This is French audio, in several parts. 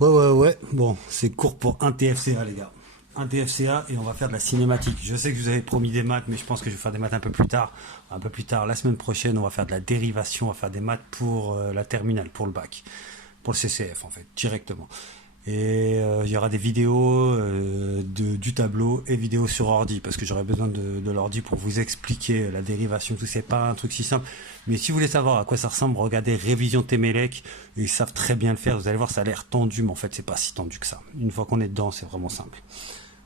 Ouais. Bon, c'est court pour un TFCA, les gars. Un TFCA et on va faire de la cinématique. Je sais que je vous avez promis des maths, mais je pense que je vais faire des maths un peu plus tard. Un peu plus tard, la semaine prochaine, on va faire de la dérivation, on va faire des maths pour la terminale, pour le bac. Pour le CCF, en fait, directement. Et il y aura des vidéos du tableau et vidéos sur ordi, parce que j'aurai besoin de l'ordi pour vous expliquer la dérivation, tout. C'est pas un truc si simple. Mais si vous voulez savoir à quoi ça ressemble, regardez Révision Témélec, ils savent très bien le faire. Vous allez voir, ça a l'air tendu, mais en fait, c'est pas si tendu que ça. Une fois qu'on est dedans, c'est vraiment simple.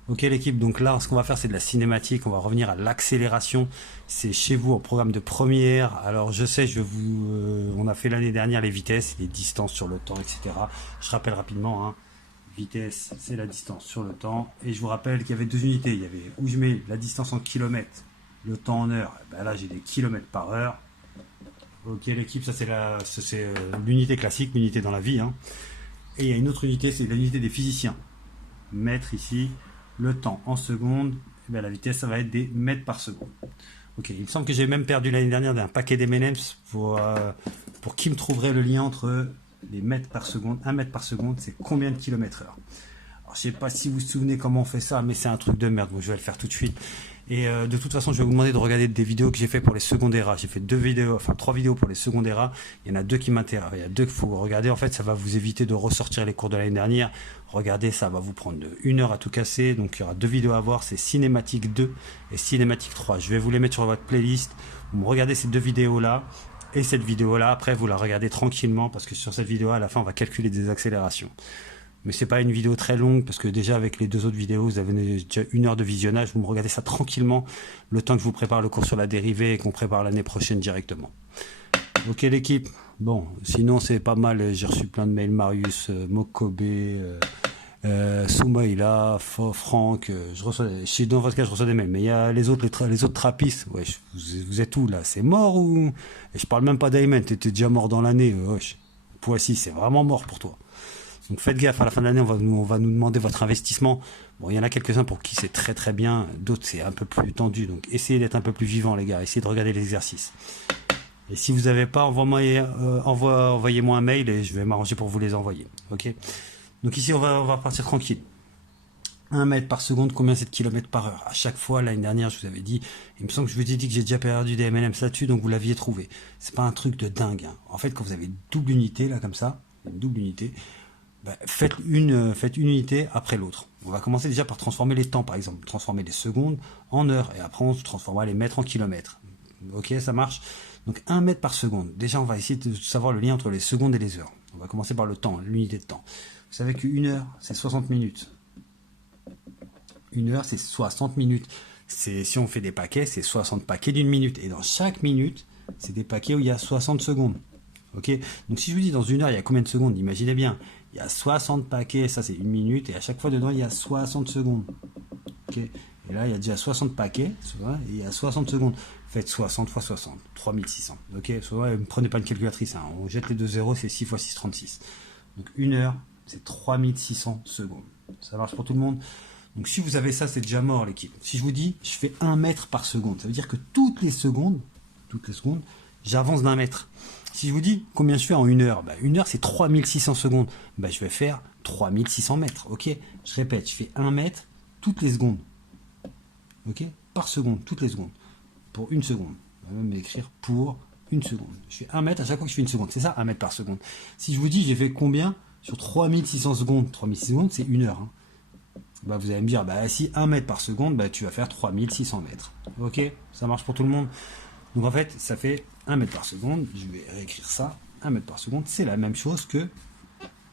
Ok l'équipe, donc là ce qu'on va faire c'est de la cinématique, on va revenir à l'accélération, c'est chez vous en programme de première, alors je sais, on a fait l'année dernière les vitesses, les distances sur le temps, etc. Je rappelle rapidement, hein, vitesse c'est la distance sur le temps, et je vous rappelle qu'il y avait deux unités, il y avait où je mets la distance en kilomètres, le temps en heures, et ben là j'ai des kilomètres par heure. Ok l'équipe, ça c'est l'unité classique, l'unité dans la vie, hein. Et il y a une autre unité, c'est l'unité des physiciens, mètres ici, le temps en secondes, et bien la vitesse ça va être des mètres par seconde. Ok, il me semble que j'ai même perdu l'année dernière d'un paquet d'M&M's pour qui me trouverait le lien entre les mètres par seconde. 1 mètre par seconde, c'est combien de kilomètres heure? Alors, je sais pas si vous vous souvenez comment on fait ça, mais c'est un truc de merde, donc je vais le faire tout de suite. Et de toute façon, je vais vous demander de regarder des vidéos que j'ai fait pour les secondaires. J'ai fait 2 vidéos, enfin 3 vidéos pour les secondaires. Il y en a 2 qui m'intéressent. Il y a 2 qu'il faut regarder. En fait, ça va vous éviter de ressortir les cours de l'année dernière. Regardez, ça va vous prendre 1 heure à tout casser. Donc il y aura 2 vidéos à voir. C'est Cinématique 2 et Cinématique 3. Je vais vous les mettre sur votre playlist. Vous me regardez ces 2 vidéos-là. Et cette vidéo-là, après, vous la regardez tranquillement parce que sur cette vidéo, à la fin, on va calculer des accélérations. Mais c'est pas une vidéo très longue parce que déjà avec les 2 autres vidéos, vous avez déjà 1 heure de visionnage. Vous me regardez ça tranquillement le temps que je vous prépare le cours sur la dérivée et qu'on prépare l'année prochaine directement. Ok l'équipe. Bon, sinon c'est pas mal. J'ai reçu plein de mails. Marius, Mokobe, Soumaïla, Franck. Dans votre cas, je reçois des mails. Mais il y a les autres trappistes. Ouais, vous êtes où là? C'est mort ou? Et je parle même pas d'Ayman. T'étais déjà mort dans l'année. Wesh. Poissy, c'est vraiment mort pour toi. Donc faites gaffe, à la fin de l'année, on va nous demander votre investissement. Bon, il y en a quelques-uns pour qui c'est très très bien, d'autres c'est un peu plus tendu. Donc essayez d'être un peu plus vivant les gars, essayez de regarder l'exercice. Et si vous n'avez pas, envoyez-moi un mail et je vais m'arranger pour vous les envoyer. Ok. Donc ici on va partir tranquille. 1 mètre par seconde, combien c'est de kilomètres par heure? À chaque fois, l'année dernière, je vous avais dit, il me semble que je vous ai dit que j'ai déjà perdu des M&M's là-dessus, donc vous l'aviez trouvé. C'est pas un truc de dingue, hein. En fait, quand vous avez une double unité, là, comme ça, une double unité, faites une unité après l'autre. On va commencer déjà par transformer les temps, par exemple. Transformer les secondes en heures. Et après, on se transformera les mètres en kilomètres. Ok, ça marche. Donc 1 mètre par seconde. Déjà, on va essayer de savoir le lien entre les secondes et les heures. On va commencer par le temps, l'unité de temps. Vous savez qu'une heure, c'est 60 minutes. 1 heure, c'est 60 minutes. Si on fait des paquets, c'est 60 paquets d'une minute. Et dans chaque minute, c'est des paquets où il y a 60 secondes. Ok. Donc si je vous dis dans 1 heure, il y a combien de secondes? Imaginez bien. Il y a 60 paquets, ça c'est 1 minute, et à chaque fois dedans, il y a 60 secondes. Ok. Et là, il y a déjà 60 paquets, et il y a 60 secondes. Faites 60 fois 60, 3600. Ok. Ne prenez pas une calculatrice, hein. On jette les 2 zéros, c'est 6 fois 6, 36. Donc 1 heure, c'est 3600 secondes. Ça marche pour tout le monde? Donc si vous avez ça, c'est déjà mort l'équipe. Si je vous dis, je fais 1 mètre par seconde, ça veut dire que toutes les secondes, j'avance d'1 mètre. Si je vous dis combien je fais en 1 heure, 1 heure c'est 3600 secondes. Je vais faire 3600 mètres. Ok. Je répète, je fais 1 mètre toutes les secondes. Ok. Par seconde, toutes les secondes. Pour 1 seconde. On va même écrire pour 1 seconde. Je fais 1 mètre à chaque fois que je fais 1 seconde. C'est ça, 1 mètre par seconde. Si je vous dis j'ai fait combien sur 3600 secondes? 3600 secondes, c'est 1 heure. Hein. Vous allez me dire, si 1 mètre par seconde, tu vas faire 3600 mètres. Ok. Ça marche pour tout le monde. Donc en fait, ça fait 1 mètre par seconde. Je vais réécrire ça. 1 mètre par seconde, c'est la même chose que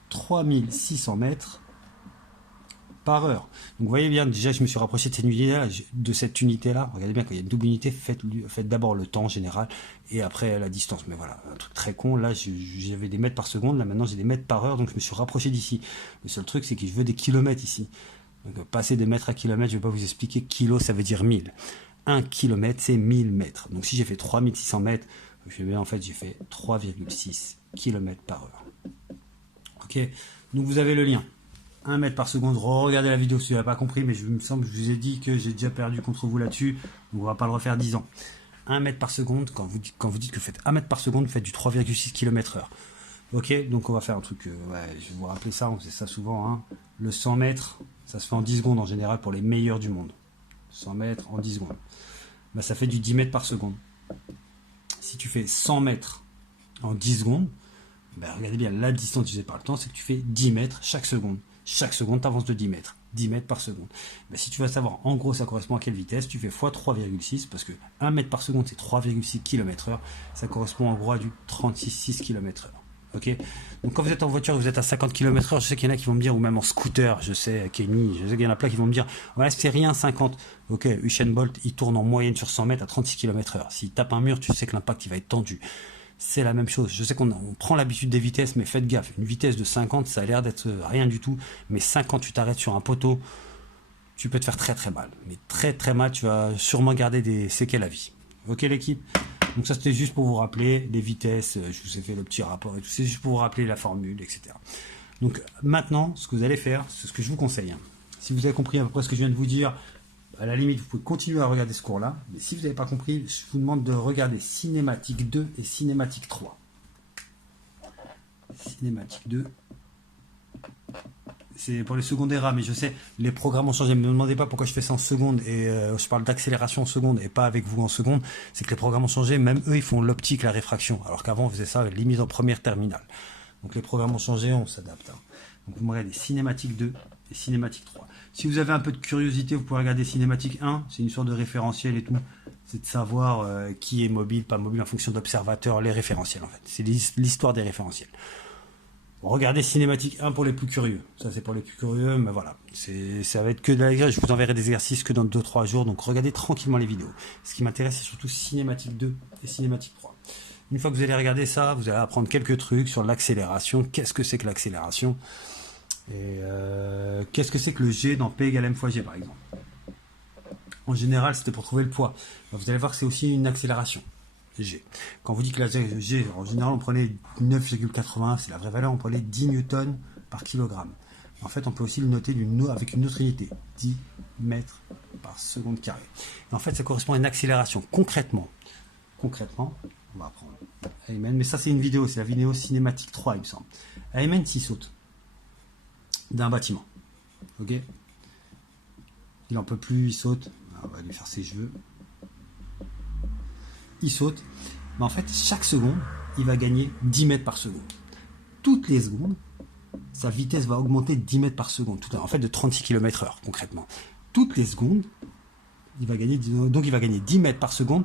3600 mètres par heure. Donc vous voyez bien, déjà je me suis rapproché de cette unité-là. Regardez bien, quand il y a une double unité, faites d'abord le temps en général et après la distance. Mais voilà, un truc très con. Là, j'avais des mètres par seconde. Là, maintenant, j'ai des mètres par heure. Donc je me suis rapproché d'ici. Le seul truc, c'est que je veux des kilomètres ici. Donc passer de mètres à kilomètres, je ne vais pas vous expliquer. Kilo, ça veut dire 1000. 1 kilomètre, c'est 1000 mètres. Donc si j'ai fait 3600 mètres, en fait, j'ai fait 3,6 km par heure. Ok. Donc vous avez le lien. 1 mètre par seconde. Regardez la vidéo si vous n'avez pas compris, mais il me semble que je vous ai dit que j'ai déjà perdu contre vous là-dessus. Donc on va pas le refaire 10 ans. 1 mètre par seconde, quand vous dites que vous faites 1 mètre par seconde, vous faites du 3,6 km heure. Ok, donc on va faire un truc, ouais, je vais vous rappeler ça, on faisait ça souvent, hein. Le 100 mètres, ça se fait en 10 secondes en général pour les meilleurs du monde. 100 mètres en 10 secondes. Bah, ça fait du 10 mètres par seconde. Si tu fais 100 mètres en 10 secondes, bah, regardez bien, la distance divisée par le temps, c'est que tu fais 10 mètres chaque seconde. Chaque seconde, tu avances de 10 mètres. 10 mètres par seconde. Bah, si tu veux savoir en gros ça correspond à quelle vitesse, tu fais x 3,6 parce que 1 mètre par seconde c'est 3,6 km/h. Ça correspond en gros à du 36,6 km/h. Ok. Donc quand vous êtes en voiture, vous êtes à 50 km/h, je sais qu'il y en a qui vont me dire, ou même en scooter, je sais, Kenny, je sais qu'il y en a plein qui vont me dire, ouais, c'est rien 50. Ok, Usain Bolt, il tourne en moyenne sur 100 mètres à 36 km/h. S'il tape un mur, tu sais que l'impact il va être tendu. C'est la même chose. Je sais qu'on prend l'habitude des vitesses, mais faites gaffe. Une vitesse de 50, ça a l'air d'être rien du tout. Mais 50, tu t'arrêtes sur un poteau, tu peux te faire très très mal. Mais très très mal, tu vas sûrement garder des séquelles à vie. Ok l'équipe? Donc ça c'était juste pour vous rappeler les vitesses, je vous ai fait le petit rapport et tout, c'est juste pour vous rappeler la formule, etc. Donc maintenant, ce que vous allez faire, c'est ce que je vous conseille. Hein. Si vous avez compris à peu près ce que je viens de vous dire, à la limite vous pouvez continuer à regarder ce cours-là. Mais si vous n'avez pas compris, je vous demande de regarder Cinématique 2 et Cinématique 3. Cinématique 2. C'est pour les secondaires, mais je sais, les programmes ont changé. Ne me demandez pas pourquoi je fais ça en seconde et je parle d'accélération en seconde et pas avec vous en seconde. C'est que les programmes ont changé. Même eux, ils font l'optique, la réfraction. Alors qu'avant, on faisait ça limite en première terminale. Donc les programmes ont changé, on s'adapte. Hein. Donc vous me regardez Cinématique 2 et Cinématique 3. Si vous avez un peu de curiosité, vous pouvez regarder Cinématique 1. C'est une sorte de référentiel et tout. C'est de savoir qui est mobile, pas mobile en fonction d'observateurs, les référentiels en fait. C'est l'histoire des référentiels. Regardez Cinématique 1 pour les plus curieux. Ça, c'est pour les plus curieux, mais voilà. Ça va être que de la. Je vous enverrai des exercices que dans 2-3 jours, donc regardez tranquillement les vidéos. Ce qui m'intéresse, c'est surtout Cinématique 2 et Cinématique 3. Une fois que vous allez regarder ça, vous allez apprendre quelques trucs sur l'accélération. Qu'est-ce que c'est que l'accélération? Et qu'est-ce que c'est que le G dans P égale M fois G, par exemple? En général, c'était pour trouver le poids. Vous allez voir que c'est aussi une accélération. G. Quand vous dites que la G, en général, on prenait 9,80, c'est la vraie valeur, on prenait 10 newtons par kilogramme. En fait, on peut aussi le noter avec une autre unité, 10 mètres par seconde carrée. Et en fait, ça correspond à une accélération. Concrètement, on va prendre Ayman, mais ça, c'est une vidéo, c'est la vidéo Cinématique 3, il me semble. Ayman, s'il saute d'un bâtiment, ok? Il en peut plus, il saute. On va lui faire ses cheveux. Il saute, mais en fait, chaque seconde, il va gagner 10 mètres par seconde. Toutes les secondes, sa vitesse va augmenter de 10 mètres par seconde. En fait, de 36 km/h, concrètement. Toutes les secondes, il va gagner 10 mètres par seconde,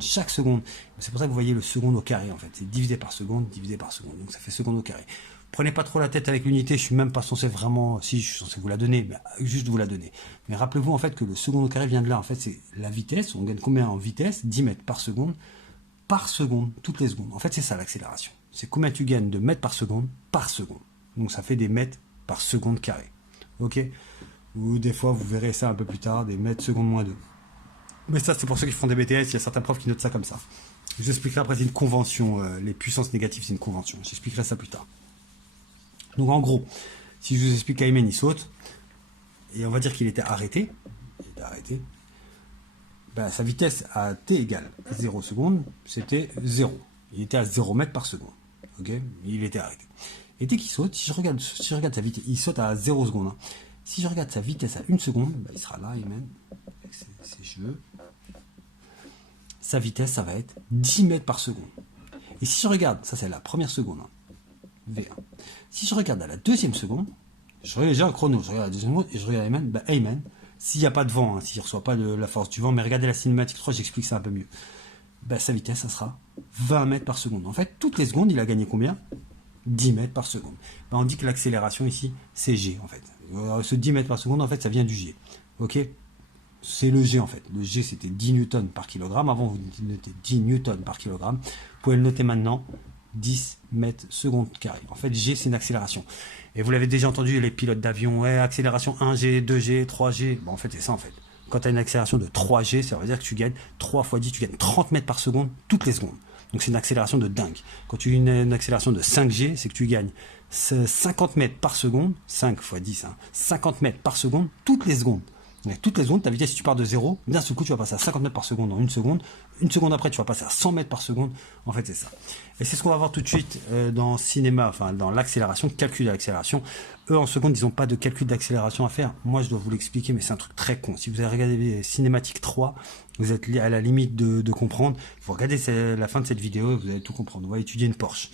chaque seconde. C'est pour ça que vous voyez le seconde au carré, en fait. C'est divisé par seconde. Donc ça fait seconde au carré. Prenez pas trop la tête avec l'unité, je suis même pas censé vraiment, si je suis censé vous la donner, mais juste vous la donner. Mais rappelez-vous en fait que le second au carré vient de là, en fait c'est la vitesse, on gagne combien en vitesse? 10 mètres par seconde, toutes les secondes. En fait c'est ça l'accélération. C'est combien tu gagnes de mètres par seconde. Donc ça fait des mètres par seconde carré. Ok? Ou des fois vous verrez ça un peu plus tard, des mètres seconde moins 2. Mais ça c'est pour ceux qui font des BTS, il y a certains profs qui notent ça comme ça. Je vous expliquerai après, c'est une convention, les puissances négatives c'est une convention, j'expliquerai ça plus tard. Donc en gros, si je vous explique qu'Ayman il saute, et on va dire qu'il était arrêté, ben, sa vitesse à t égale 0 secondes, c'était 0. Il était à 0 mètres par seconde. Ok, il était arrêté. Et dès qu'il saute, si je regarde sa vitesse, il saute à 0 secondes. Hein. Si je regarde sa vitesse à 1 seconde, ben, il sera là, Ayman, avec ses cheveux. Sa vitesse, ça va être 10 mètres par seconde. Et si je regarde, ça c'est la première seconde, hein, V1. Si je regarde à la deuxième seconde, je regarde déjà un chrono, je regarde la deuxième seconde et je regarde Ayman, Ayman, s'il n'y a pas de vent, hein, s'il ne reçoit pas de la force du vent, mais regardez la cinématique 3, j'explique ça un peu mieux. Sa vitesse, ça sera 20 mètres par seconde. En fait, toutes les secondes, il a gagné combien? 10 mètres par seconde. On dit que l'accélération ici, c'est G en fait. Ce 10 mètres par seconde, en fait, ça vient du G. Ok? C'est le G en fait. Le G, c'était 10 newtons par kilogramme. Avant, vous notez 10 newtons par kilogramme. Vous pouvez le noter maintenant. 10 mètres seconde carré. En fait, G, c'est une accélération. Et vous l'avez déjà entendu, les pilotes d'avion, ouais, accélération 1G, 2G, 3G. Bon, en fait, c'est ça, en fait. Quand tu as une accélération de 3G, ça veut dire que tu gagnes 3 fois 10, tu gagnes 30 mètres par seconde toutes les secondes. Donc, c'est une accélération de dingue. Quand tu as une accélération de 5G, c'est que tu gagnes 50 mètres par seconde, 5 fois 10, hein, 50 mètres par seconde toutes les secondes. Avec toutes les secondes, ta vitesse, si tu pars de 0, d'un seul coup, tu vas passer à 50 mètres par seconde en une seconde. Une seconde après, tu vas passer à 100 mètres par seconde. En fait, c'est ça. Et c'est ce qu'on va voir tout de suite dans cinéma, enfin dans l'accélération, calcul de l'accélération. Eux, en seconde, ils n'ont pas de calcul d'accélération à faire. Moi, je dois vous l'expliquer, mais c'est un truc très con. Si vous avez regardé Cinématique 3, vous êtes à la limite de comprendre. Vous regardez la fin de cette vidéo et vous allez tout comprendre. On va étudier une Porsche.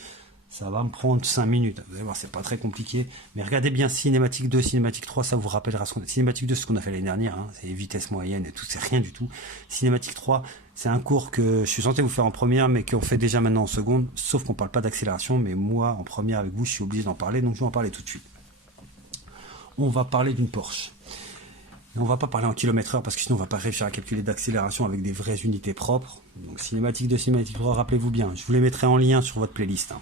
Ça va me prendre 5 minutes. Vous allez voir, c'est pas très compliqué. Mais regardez bien Cinématique 2, Cinématique 3, ça vous rappellera ce qu'on a. Cinématique 2, c'est ce qu'on a fait l'année dernière. Hein. C'est les vitesses moyennes et tout, c'est rien du tout. Cinématique 3, c'est un cours que je suis censé vous faire en première, mais qu'on fait déjà maintenant en seconde. Sauf qu'on parle pas d'accélération. Mais moi, en première avec vous, je suis obligé d'en parler. Donc je vais en parler tout de suite. On va parler d'une Porsche. Et on va pas parler en kilomètres/heure parce que sinon on va pas réussir à calculer d'accélération avec des vraies unités propres. Donc Cinématique 2, Cinématique 3, rappelez-vous bien. Je vous les mettrai en lien sur votre playlist. Hein.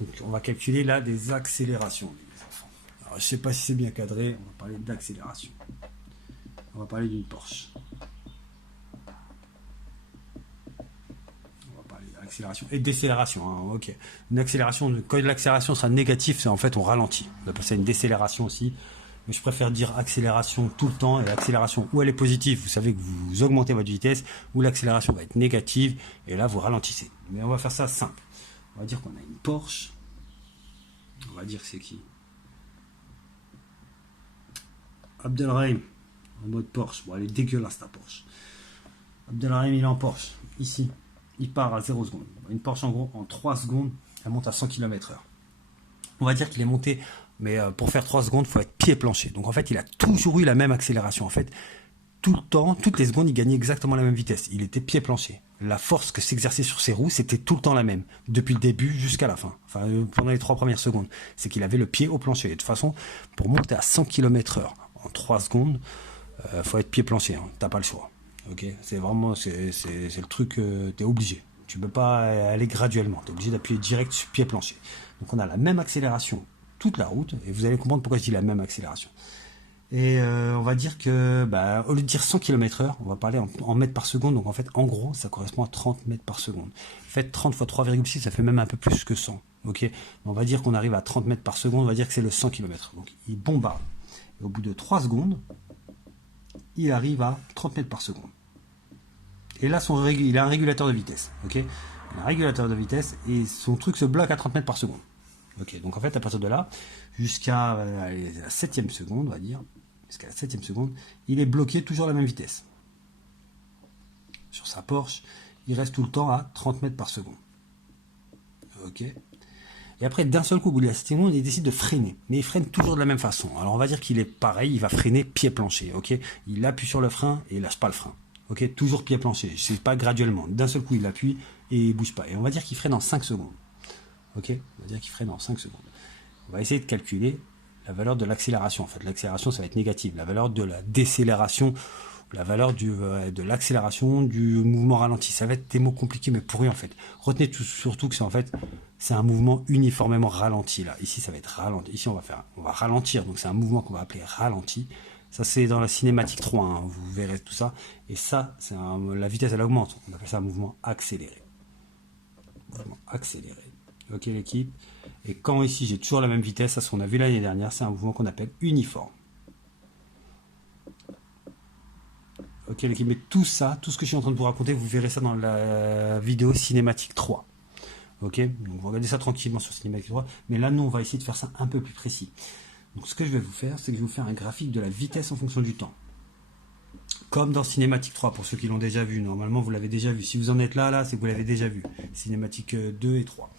Donc on va calculer là des accélérations, les enfants. Alors je sais pas si c'est bien cadré, on va parler d'accélération. On va parler d'une Porsche. On va parler d'accélération et décélération. Hein, ok. Une accélération, quand l'accélération sera négative, c'est en fait on ralentit. On appelle ça une décélération aussi. Mais je préfère dire accélération tout le temps, et l'accélération où elle est positive, vous savez que vous augmentez votre vitesse, ou l'accélération va être négative, et là vous ralentissez. Mais on va faire ça simple. On va dire qu'on a une Porsche. On va dire que c'est qui? Abdelrahim en mode Porsche. Bon, elle est dégueulasse ta Porsche. Abdelrahim, il est en Porsche. Ici, il part à 0 secondes. Une Porsche, en gros, en 3 secondes, elle monte à 100 km/h. On va dire qu'il est monté, mais pour faire 3 secondes, il faut être pied plancher. Donc en fait, il a toujours eu la même accélération. En fait, tout le temps, toutes les secondes, il gagnait exactement la même vitesse. Il était pied plancher. La force que s'exerçait sur ses roues, c'était tout le temps la même, depuis le début jusqu'à la fin. Enfin, pendant les 3 premières secondes. C'est qu'il avait le pied au plancher. Et de toute façon, pour monter à 100 km/h en 3 secondes, faut être pied plancher. Hein. T'as pas le choix. Ok, c'est vraiment, c'est le truc, t'es obligé. Tu peux pas aller graduellement. T'es obligé d'appuyer direct sur pied plancher. Donc on a la même accélération toute la route, et vous allez comprendre pourquoi je dis la même accélération. Et on va dire que, au lieu de dire 100 km/h, on va parler en mètres par seconde. Donc en fait, en gros, ça correspond à 30 mètres par seconde. Faites 30 fois 3,6, ça fait même un peu plus que 100. Ok, on va dire qu'on arrive à 30 mètres par seconde, on va dire que c'est le 100 km. Donc il bombarde. Et au bout de 3 secondes, il arrive à 30 mètres par seconde. Et là, il a un régulateur de vitesse. Ok, il a un régulateur de vitesse et son truc se bloque à 30 mètres par seconde. Ok, donc en fait, à partir de là, jusqu'à la 7e seconde, on va dire, jusqu'à la 7e seconde, il est bloqué toujours à la même vitesse. Sur sa Porsche, il reste tout le temps à 30 mètres par seconde. Ok. Et après, d'un seul coup, au bout de la 7e seconde, il décide de freiner. Mais il freine toujours de la même façon. Alors on va dire qu'il est pareil, il va freiner pied plancher. Ok. Il appuie sur le frein et il lâche pas le frein. Ok. Toujours pied plancher. C'est pas graduellement. D'un seul coup, il appuie et il bouge pas. Et on va dire qu'il freine en 5 secondes. Ok, on va dire qu'il freine en 5 secondes. On va essayer de calculer la valeur de l'accélération. En fait, l'accélération, ça va être négative. La valeur de la décélération, la valeur de l'accélération, du mouvement ralenti. Ça va être des mots compliqués, mais pour rien, en fait. Retenez surtout que c'est un mouvement uniformément ralenti, là. Ici, ça va être ralenti. Ici, on va ralentir. Donc, c'est un mouvement qu'on va appeler ralenti. Ça, c'est dans la cinématique 3, hein. Vous verrez tout ça. Et ça, la vitesse, elle augmente. On appelle ça un mouvement accéléré. Mouvement accéléré. Ok l'équipe, et quand ici j'ai toujours la même vitesse, ça ce qu'on a vu l'année dernière, c'est un mouvement qu'on appelle uniforme. Ok l'équipe, mais tout ça, tout ce que je suis en train de vous raconter, vous verrez ça dans la vidéo cinématique 3. Ok, donc vous regardez ça tranquillement sur cinématique 3, mais là nous on va essayer de faire ça un peu plus précis. Donc ce que je vais vous faire, c'est que je vais vous faire un graphique de la vitesse en fonction du temps. Comme dans Cinématique 3, pour ceux qui l'ont déjà vu, normalement vous l'avez déjà vu. Si vous en êtes là, c'est que vous l'avez déjà vu. Cinématique 2 et 3.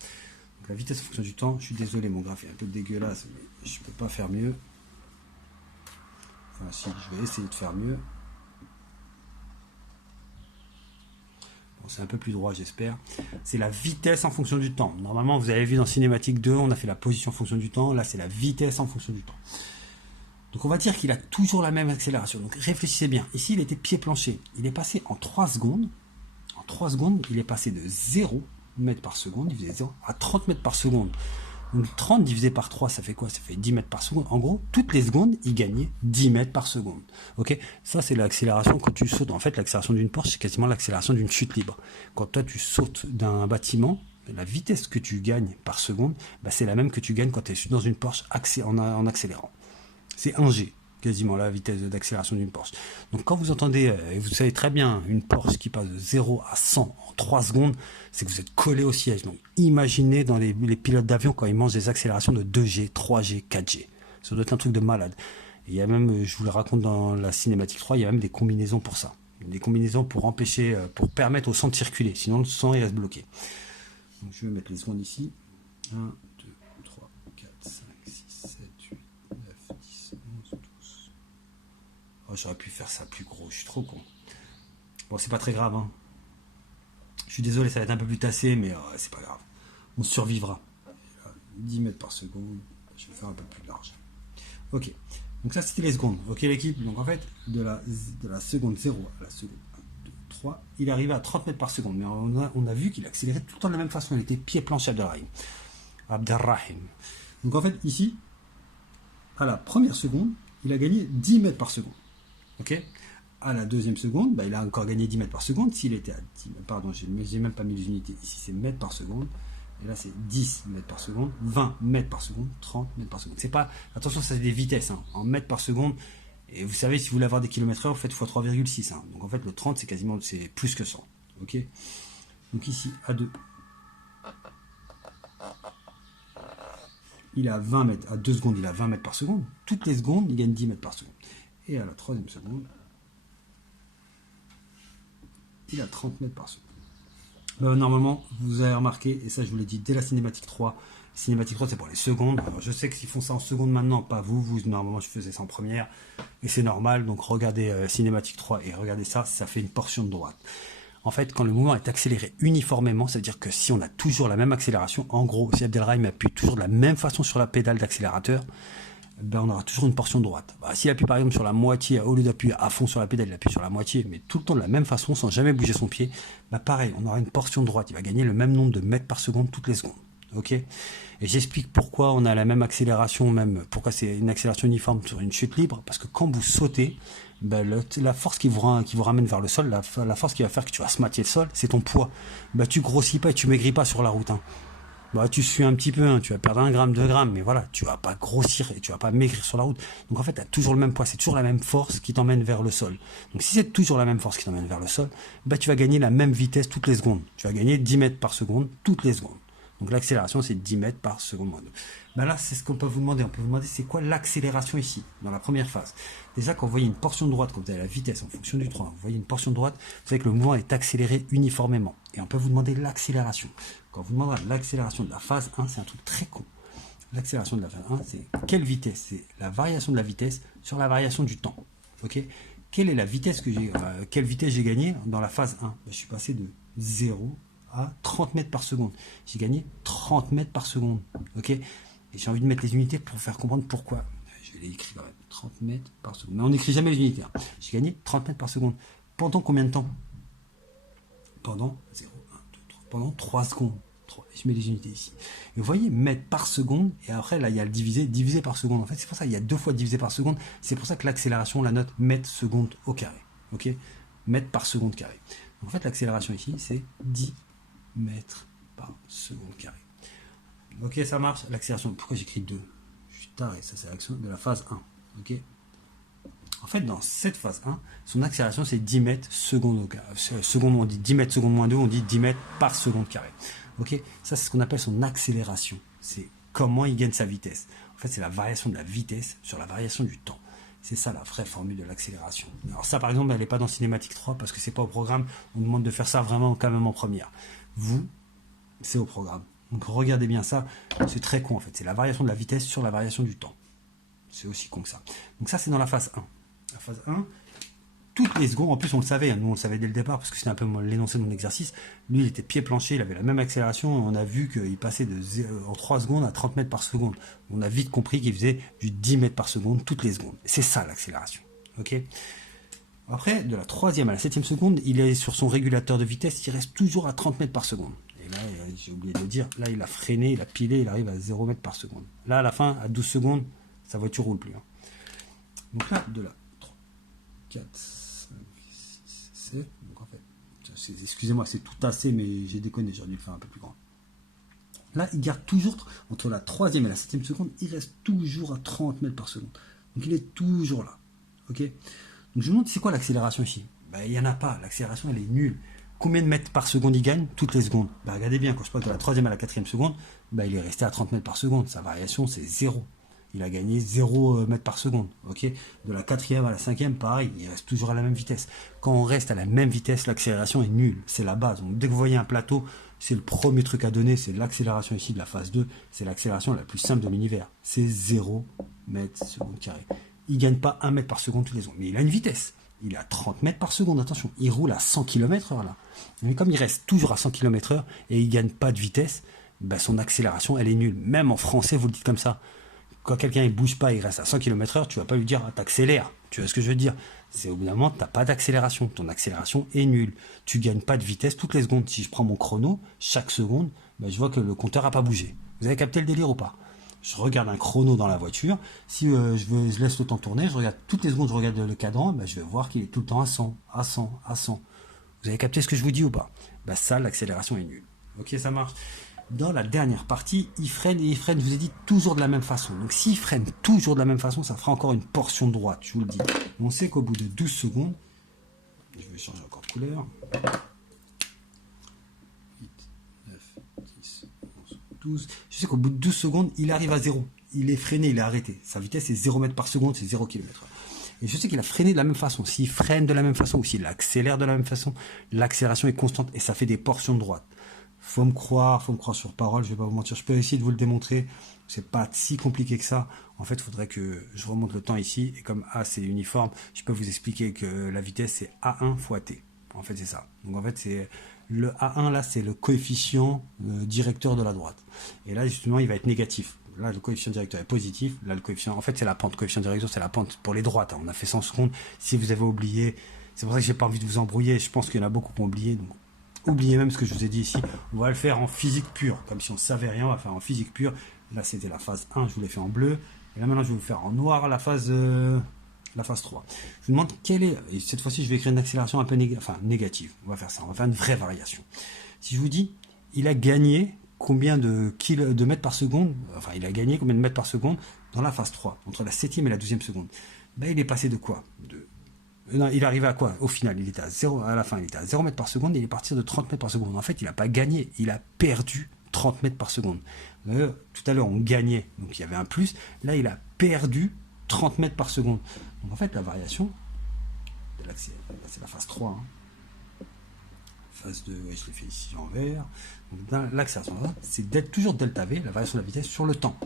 La vitesse en fonction du temps, je suis désolé, mon graphe est un peu dégueulasse, mais je peux pas faire mieux. Enfin, si, je vais essayer de faire mieux. Bon, c'est un peu plus droit, j'espère. C'est la vitesse en fonction du temps. Normalement, vous avez vu dans Cinématique 2, on a fait la position en fonction du temps. Là, c'est la vitesse en fonction du temps. Donc, on va dire qu'il a toujours la même accélération. Donc, réfléchissez bien. Ici, il était pied plancher. Il est passé en 3 secondes. En 3 secondes, il est passé de 0 mètres par seconde, il faisait 0 à 30 mètres par seconde. Donc 30 divisé par 3, ça fait quoi? Ça fait 10 mètres par seconde. En gros, toutes les secondes, il gagnait 10 mètres par seconde. Ok, ça c'est l'accélération quand tu sautes. En fait, l'accélération d'une Porsche, c'est quasiment l'accélération d'une chute libre. Quand toi tu sautes d'un bâtiment, la vitesse que tu gagnes par seconde, c'est la même que tu gagnes quand tu es dans une Porsche en accélérant. C'est 1G. quasiment la vitesse d'accélération d'une Porsche. Donc quand vous entendez, et vous savez très bien, une Porsche qui passe de 0 à 100 en 3 secondes, c'est que vous êtes collé au siège. Donc imaginez dans les pilotes d'avion quand ils mangent des accélérations de 2G, 3G, 4G. Ça doit être un truc de malade. Et il y a même, je vous le raconte dans la cinématique 3, il y a même des combinaisons pour ça. Des combinaisons pour empêcher, pour permettre au sang de circuler. Sinon le sang il reste bloqué. Donc je vais mettre les secondes ici. 1, 2, 3, 4, 5, 6, 7, 8, 9, 10, 11, 12. Oh, j'aurais pu faire ça plus gros, je suis trop con. Bon, c'est pas très grave. Hein. Je suis désolé, ça va être un peu plus tassé, mais c'est pas grave. On survivra. Là, 10 mètres par seconde. Je vais faire un peu plus large. Ok. Donc ça, c'était les secondes. Ok, l'équipe. Donc en fait, de la seconde 0 à la seconde 1, 2, 3, il arrivait à 30 mètres par seconde. Mais on a vu qu'il accélérait tout le temps de la même façon. Il était pied plancher Abdelrahim. Donc en fait, ici, à la première seconde, il a gagné 10 mètres par seconde. Ok. À la deuxième seconde, il a encore gagné 10 mètres par seconde. S'il était à 10 mètres, pardon, j'ai même pas mis les unités. Ici, c'est mètres par seconde. Et là, c'est 10 mètres par seconde, 20 mètres par seconde, 30 mètres par seconde. C'est pas, attention, ça c'est des vitesses, hein, en mètres par seconde. Et vous savez, si vous voulez avoir des kilomètres heure, vous faites x 3,6. Hein. Donc en fait, le 30, c'est quasiment, c'est plus que 100. Ok. Donc ici, A2. Il a 20 mètres, à 2 secondes, il a 20 mètres par seconde. Toutes les secondes, il gagne 10 mètres par seconde. Et à la troisième seconde, il a 30 mètres par seconde. Normalement, vous avez remarqué, et ça je vous l'ai dit dès la cinématique 3, cinématique 3 c'est pour les secondes. Alors, je sais que s'ils font ça en seconde maintenant, pas vous, normalement je faisais ça en première, et c'est normal, donc regardez cinématique 3 et regardez ça, ça fait une portion de droite. En fait, quand le mouvement est accéléré uniformément, ça veut dire que si on a toujours la même accélération, en gros, si Abdelrahim appuie toujours de la même façon sur la pédale d'accélérateur, on aura toujours une portion de droite. S'il appuie par exemple sur la moitié, au lieu d'appuyer à fond sur la pédale, il appuie sur la moitié, mais tout le temps de la même façon, sans jamais bouger son pied, pareil, on aura une portion de droite. Il va gagner le même nombre de mètres par seconde toutes les secondes. Ok. Et j'explique pourquoi on a la même accélération, même pourquoi c'est une accélération uniforme sur une chute libre, parce que quand vous sautez, la force qui vous ramène vers le sol, la force qui va faire que tu vas smatter le sol, c'est ton poids. Tu grossis pas et tu maigris pas sur la route. Hein. Tu suis un petit peu, hein, tu vas perdre 1 gramme, 2 grammes, mais voilà, tu vas pas grossir et tu vas pas maigrir sur la route. Donc en fait, tu as toujours le même poids, c'est toujours la même force qui t'emmène vers le sol. Donc si c'est toujours la même force qui t'emmène vers le sol, tu vas gagner la même vitesse toutes les secondes. Tu vas gagner 10 mètres par seconde toutes les secondes. Donc l'accélération, c'est 10 mètres par seconde moins 2. Là, c'est ce qu'on peut vous demander. On peut vous demander c'est quoi l'accélération ici, dans la première phase. Déjà, quand vous voyez une portion de droite, quand vous avez la vitesse en fonction du 3, vous voyez une portion de droite, vous savez que le mouvement est accéléré uniformément. Et on peut vous demander l'accélération. Quand on vous demandera l'accélération de la phase 1, c'est un truc très con. L'accélération de la phase 1, c'est quelle vitesse? C'est la variation de la vitesse sur la variation du temps. Ok. Quelle est la vitesse que quelle vitesse j'ai gagné dans la phase 1? Je suis passé de 0 à 30 mètres par seconde. J'ai gagné 30 mètres par seconde. Ok. Et j'ai envie de mettre les unités pour faire comprendre pourquoi. Je vais les écrire quand même. 30 mètres par seconde. Mais on n'écrit jamais les unités. Hein. J'ai gagné 30 mètres par seconde. Pendant combien de temps? Pendant 0, 1, 2, 3. Pendant 3 secondes. 3. Je mets les unités ici. Et vous voyez, mètres par seconde. Et après, là, il y a le divisé par seconde. En fait, c'est pour ça qu'il y a 2 fois divisé par seconde. C'est pour ça que l'accélération, la note mètres seconde au carré. Ok. Mètres par seconde carré. Donc, en fait, l'accélération ici, c'est 10 mètres par seconde carré. Ok, ça marche. L'accélération, pourquoi j'écris 2? Je suis taré, ça c'est l'accélération de la phase 1. Ok. En fait, dans cette phase 1, son accélération c'est 10 mètres seconde au carré. Seconde, on dit 10 mètres seconde moins 2, on dit 10 mètres par seconde carré. Ok, ça c'est ce qu'on appelle son accélération. C'est comment il gagne sa vitesse. En fait, c'est la variation de la vitesse sur la variation du temps. C'est ça la vraie formule de l'accélération. Alors ça, par exemple, elle n'est pas dans Cinématique 3 parce que c'est pas au programme. On demande de faire ça vraiment quand même en première. Vous, c'est au programme. Donc regardez bien ça. C'est très con en fait. C'est la variation de la vitesse sur la variation du temps. C'est aussi con que ça. Donc ça, c'est dans la phase 1. La phase 1, toutes les secondes, en plus on le savait, hein, nous on le savait dès le départ parce que c'était un peu l'énoncé de mon exercice. Lui, il était pied plancher, il avait la même accélération. On a vu qu'il passait en 3 secondes à 30 mètres par seconde. On a vite compris qu'il faisait du 10 mètres par seconde toutes les secondes. C'est ça l'accélération. Ok. Après, de la 3e à la 7e seconde, il est sur son régulateur de vitesse, il reste toujours à 30 mètres par seconde. Et là, j'ai oublié de le dire, là il a freiné, il a pilé, il arrive à 0 mètres par seconde. Là, à la fin, à 12 secondes, sa voiture roule plus. Hein. Donc là, de la 3, 4, 5, 6, 7. Donc en fait, excusez-moi, c'est tout assez, mais j'ai déconné, j'aurais dû le faire un peu plus grand. Là, il garde toujours, entre la 3e et la 7e seconde, il reste toujours à 30 mètres par seconde. Donc il est toujours là. Ok. Donc je vous demande, c'est quoi l'accélération ici? Ben, il n'y en a pas. L'accélération, elle est nulle. Combien de mètres par seconde il gagne? Toutes les secondes. Ben, regardez bien, quand je passe de la 3e à la 4e seconde, ben, il est resté à 30 mètres par seconde. Sa variation, c'est 0. Il a gagné 0 mètres par seconde. Ok. De la 4e à la 5e, pareil, il reste toujours à la même vitesse. Quand on reste à la même vitesse, l'accélération est nulle. C'est la base. Donc dès que vous voyez un plateau, c'est le premier truc à donner, c'est l'accélération ici de la phase 2. C'est l'accélération la plus simple de l'univers. C'est 0 mètres seconde carré. Il ne gagne pas 1 mètre par seconde toutes les secondes. Mais il a une vitesse. Il est à 30 mètres par seconde, attention. Il roule à 100 km/h là. Mais comme il reste toujours à 100 km/h et il ne gagne pas de vitesse, ben son accélération, elle est nulle. Même en français, vous le dites comme ça. Quand quelqu'un ne bouge pas, il reste à 100 km/h, tu ne vas pas lui dire ah, t'accélères. Tu vois ce que je veux dire? C'est au bout d'un moment, tu n'as pas d'accélération. Ton accélération est nulle. Tu ne gagnes pas de vitesse toutes les secondes. Si je prends mon chrono, chaque seconde, ben, je vois que le compteur n'a pas bougé. Vous avez capté le délire ou pas? Je regarde un chrono dans la voiture. Si je laisse le temps tourner, je regarde toutes les secondes, je regarde le cadran, ben, je vais voir qu'il est tout le temps à 100, à 100, à 100. Vous avez capté ce que je vous dis ou pas? Ben, ça, l'accélération est nulle. Ok, ça marche. Dans la dernière partie, il freine et il freine, je vous ai dit, toujours de la même façon. Donc s'il freine toujours de la même façon, ça fera encore une portion de droite, je vous le dis. On sait qu'au bout de 12 secondes, je vais changer encore de couleur. 8, 9, 10, 11, 12. Je sais qu'au bout de 12 secondes, il arrive à 0. Il est freiné, il est arrêté. Sa vitesse est 0 mètres par seconde, c'est 0 km/h. Et je sais qu'il a freiné de la même façon. S'il freine de la même façon ou s'il accélère de la même façon, l'accélération est constante et ça fait des portions de droite. Faut me croire sur parole, je vais pas vous mentir. Je peux essayer de vous le démontrer. C'est pas si compliqué que ça. En fait, il faudrait que je remonte le temps ici. Et comme A, c'est uniforme, je peux vous expliquer que la vitesse, c'est A1 fois T. En fait, c'est ça. Donc, en fait, c'est le A1, là, c'est le coefficient directeur de la droite. Et là, justement, il va être négatif. Là, le coefficient directeur est positif. Là, le coefficient, en fait, c'est la pente. Le coefficient directeur, c'est la pente pour les droites. On a fait 100 secondes. Si vous avez oublié, c'est pour ça que j'ai pas envie de vous embrouiller. Je pense qu'il y en a beaucoup qui ont oublié. Donc, oubliez même ce que je vous ai dit ici. On va le faire en physique pure. Comme si on ne savait rien, on va faire en physique pure. Là, c'était la phase 1, je vous l'ai fait en bleu. Et là, maintenant, je vais vous faire en noir la phase 3. Je vous demande quelle est... Et cette fois-ci, je vais écrire une accélération un peu négative. On va faire ça. On va faire une vraie variation. Si je vous dis, il a gagné combien de mètres par seconde, enfin, il a gagné combien de mètres par seconde dans la phase 3, entre la 7e et la 12e seconde. Ben, il est passé de quoi? Non, il est arrivé à quoi? Au final, il était à 0, à la fin, il était à 0 mètres par seconde et il est parti de 30 mètres par seconde. En fait, il n'a pas gagné, il a perdu 30 mètres par seconde. Tout à l'heure, on gagnait, donc il y avait un plus. Là, il a perdu 30 mètres par seconde. Donc en fait, la variation, c'est la phase 3. Hein. Phase 2, ouais, je l'ai fait ici en vert. Donc dans l'accélération, c'est toujours delta V, la variation de la vitesse sur le temps.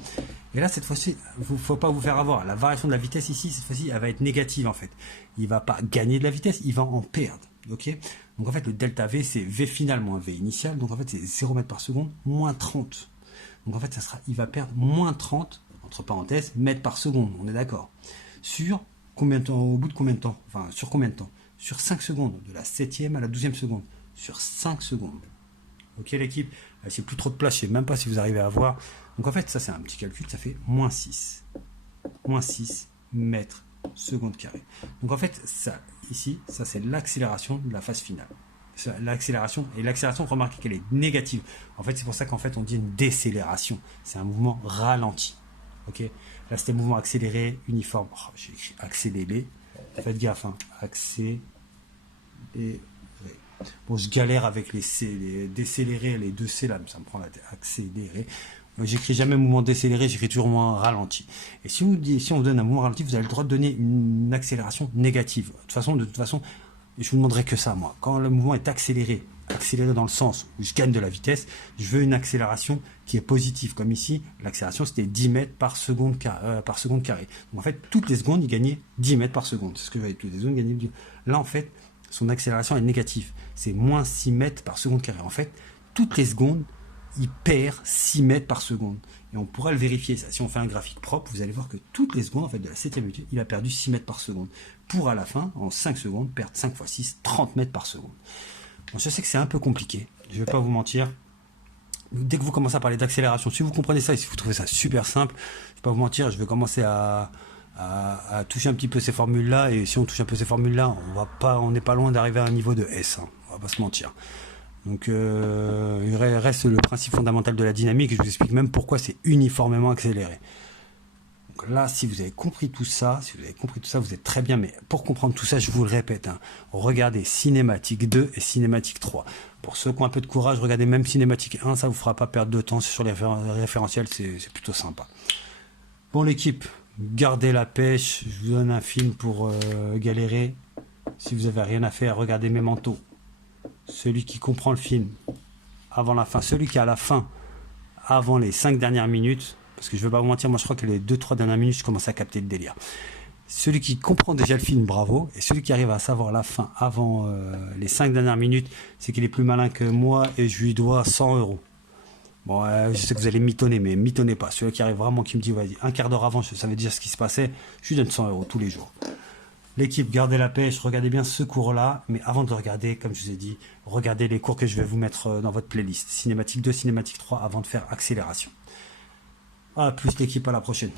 Et là, cette fois-ci, il ne faut pas vous faire avoir. La variation de la vitesse ici, cette fois-ci, elle va être négative en fait. Il ne va pas gagner de la vitesse, il va en perdre. Ok. Donc en fait, le delta V, c'est V final moins V initial. Donc en fait, c'est 0 mètres par seconde moins 30. Donc en fait, il va perdre moins 30, entre parenthèses, mètres par seconde. On est d'accord. Sur combien de temps? Au bout de combien de temps? Enfin, sur combien de temps? Sur 5 secondes, de la 7e à la 12e seconde. Sur 5 secondes. Ok l'équipe, c'est plus trop de place, je ne sais même pas si vous arrivez à voir. Donc en fait, ça c'est un petit calcul, ça fait moins 6. Moins 6 mètres seconde carré. Donc en fait, ça, ici, ça c'est l'accélération de la phase finale. L'accélération, et l'accélération, remarquez qu'elle est négative. En fait, c'est pour ça qu'en fait, on dit une décélération. C'est un mouvement ralenti. Ok. Là, c'était mouvement accéléré, uniforme. Oh, j'ai écrit accéléré. Faites gaffe, hein. Accéléré. Bon, je galère avec les décélérés, les deux C là, ça me prend la tête. Accéléré. J'écris jamais mouvement décéléré, j'écris toujours mouvement ralenti. Et si on vous donne un mouvement ralenti, vous avez le droit de donner une accélération négative. De toute façon, je vous demanderai que ça, moi. Quand le mouvement est accéléré dans le sens où je gagne de la vitesse, je veux une accélération qui est positive. Comme ici, l'accélération c'était 10 mètres par seconde carrée. Donc en fait, toutes les secondes, il gagnait 10 mètres par seconde. C'est ce que j'avais toutes les secondes gagner. Là, en fait, son accélération est négative. C'est moins 6 mètres par seconde carrée. En fait, toutes les secondes, il perd 6 mètres par seconde. Et on pourra le vérifier, ça. Si on fait un graphique propre, vous allez voir que toutes les secondes, en fait, de la 7e minute, il a perdu 6 mètres par seconde. Pour à la fin, en 5 secondes, perdre 5 fois 6, 30 mètres par seconde. Bon, je sais que c'est un peu compliqué. Je ne vais pas vous mentir. Dès que vous commencez à parler d'accélération, si vous comprenez ça et si vous trouvez ça super simple, je ne vais pas vous mentir, je vais commencer à toucher un petit peu ces formules-là. Et si on touche un peu ces formules-là, on n'est pas loin d'arriver à un niveau de S. Hein. On va pas se mentir. Donc, il reste le principe fondamental de la dynamique. Et je vous explique même pourquoi c'est uniformément accéléré. Donc là, si vous avez compris tout ça, vous êtes très bien. Mais pour comprendre tout ça, je vous le répète, hein, regardez Cinématique 2 et Cinématique 3. Pour ceux qui ont un peu de courage, regardez même Cinématique 1, ça vous fera pas perdre de temps sur les référentiels, c'est plutôt sympa. Bon l'équipe, gardez la pêche, je vous donne un film pour galérer. Si vous avez rien à faire, regardez Memento. Celui qui comprend le film avant la fin, celui qui est à la fin, avant les 5 dernières minutes, parce que je ne vais pas vous mentir, moi je crois que les 2-3 dernières minutes, je commence à capter le délire. Celui qui comprend déjà le film, bravo, et celui qui arrive à savoir la fin avant les 5 dernières minutes, c'est qu'il est plus malin que moi et je lui dois 100 euros. Bon, je sais que vous allez mitonner, mais mitonnez pas. Celui qui arrive vraiment, qui me dit, vas-y, un quart d'heure avant, je savais dire ce qui se passait, je lui donne 100 euros tous les jours. L'équipe, gardez la pêche, regardez bien ce cours-là, mais avant de le regarder, comme je vous ai dit, regardez les cours que je vais vous mettre dans votre playlist. Cinématique 2, Cinématique 3, avant de faire accélération. Ah, plus l'équipe, à la prochaine.